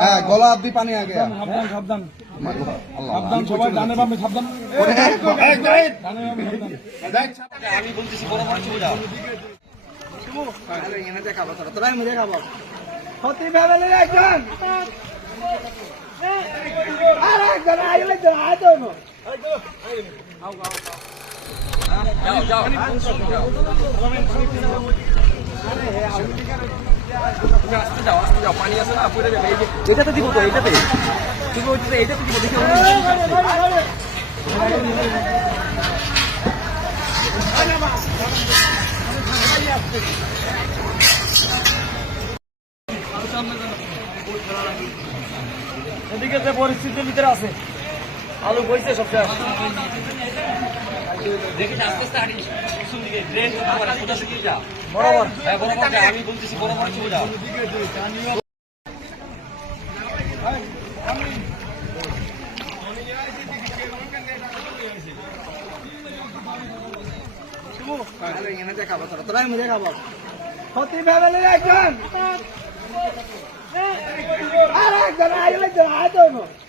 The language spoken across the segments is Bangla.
হ্যাঁ গলা অব্দি পানি আগে। সাবধান সাবধান সাবধান। সবাই ডানে বামে সাবধান। আমি বলতেছি বড় বড় ছবি দাও। হতে ফ্যামিলি একজন আর একজন আইলে একজন আয় তো যাও যাও যাও এটাতে এদিকে যে পরিস্থিতির ভিতরে আছে আলু বইছে সব দেখি আস্তে আস্তে ড্রেন যা বরাবর। হ্যাঁ আমি বলতেছি হতে ফ্যামিলি একজন আর একজন আইলে একজন আয়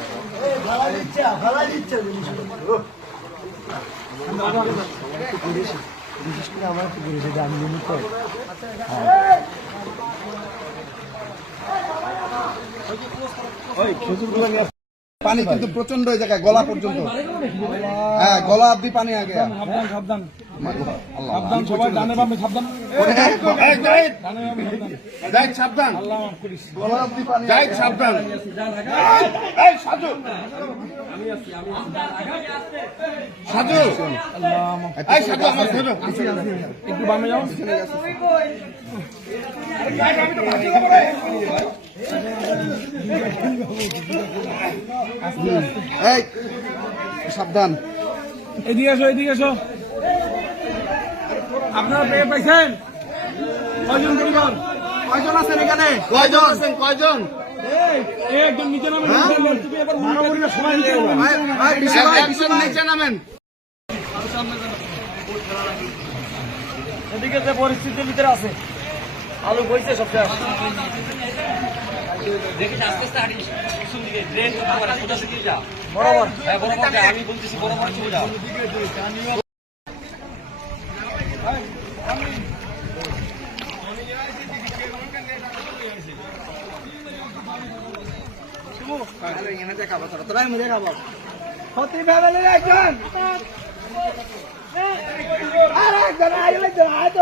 তো এই সাতজনের দেন ওটা সাতজনের দেন ওই ও মুরুবি পানি কিন্তু প্রচণ্ড এই জায়গায় গলা পর্যন্ত। হ্যাঁ গলা অব্দি পানি আগে। সাবধান সাবধান। আল্লাহ সাবধান সবাই ডানে বামে সাবধান। সাবধান। আল্লাহ মাফ করিস। গলা অব্দি পানি সাবধান। সাজু। সাজু। একটু বামে যাও। এই সাবধান। এদিকে এসো এদিকে এসো আপনারা পেয়ে পাইছেন? কয়জন পরিবার? কয়জন আছেন এখানে? কয়জন? আছেন কয়জন? একদম নিচে সময় নিচে নামেন এদিকে যে পরিস্থিতির ভিতরে আছে আলু বইছে সব শেষ। দেখি আস্তে আস্তে পিছন দিকে ড্রেন আমার সোজা শুকিয়ে যা। বরাবর। হ্যাঁ যা, আমি বলতেছি ফ্যামিলি একজন আর একজন আইলে আয় তো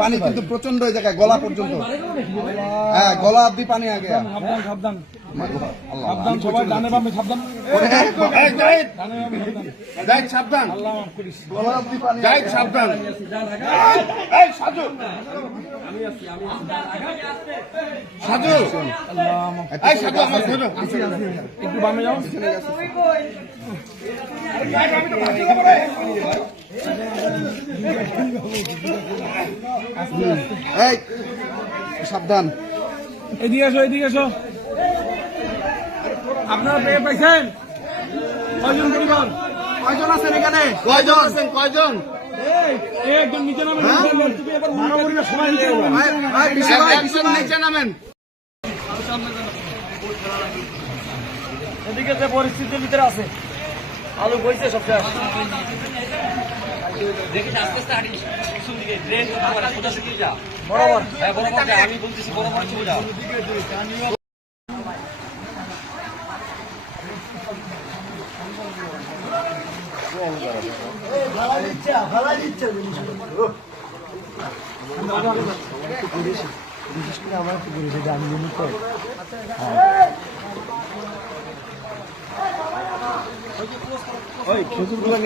পানি কিন্তু প্রচণ্ড এই জায়গায় গলা পর্যন্ত। হ্যাঁ গলা অব্দি পানি আগে। সাবধান সাবধান। আল্লাহ সাবধান সবাই ডানে বামে সাবধান ডানে বামে সাবধান সাবধান আল্লাহ মাফ করিস গলা অব্দি পানি সাবধান এই সাজু সাজু এই সাজু আমার ধরো একটু বামে যাও এই সাবধান। এদিকে এসো এদিকে এসো আপনারা পেয়ে পাইছেন? কয়জন পরিবার কয়জন আছেন এখানে? কয়জন আছেন? কয়জন? নিচে সময় নিচে নামেন। এদিকে যে পরিস্থিতির ভিতরে আছে আলু বইছে সব দেখি আস্তে আস্তে হাঁটি। দিকে ড্রেন আমার সোজা যা? বরাবর হ্যাঁ বরাবর আমি বলতেছি বরাবর চলে যাও ভাড়া দিচ্ছে ভাড়া দিচ্ছে বিশেষ করে আমার একটু ঘুরে যাবে আমি জন্য কর ওই খেজুরগুলো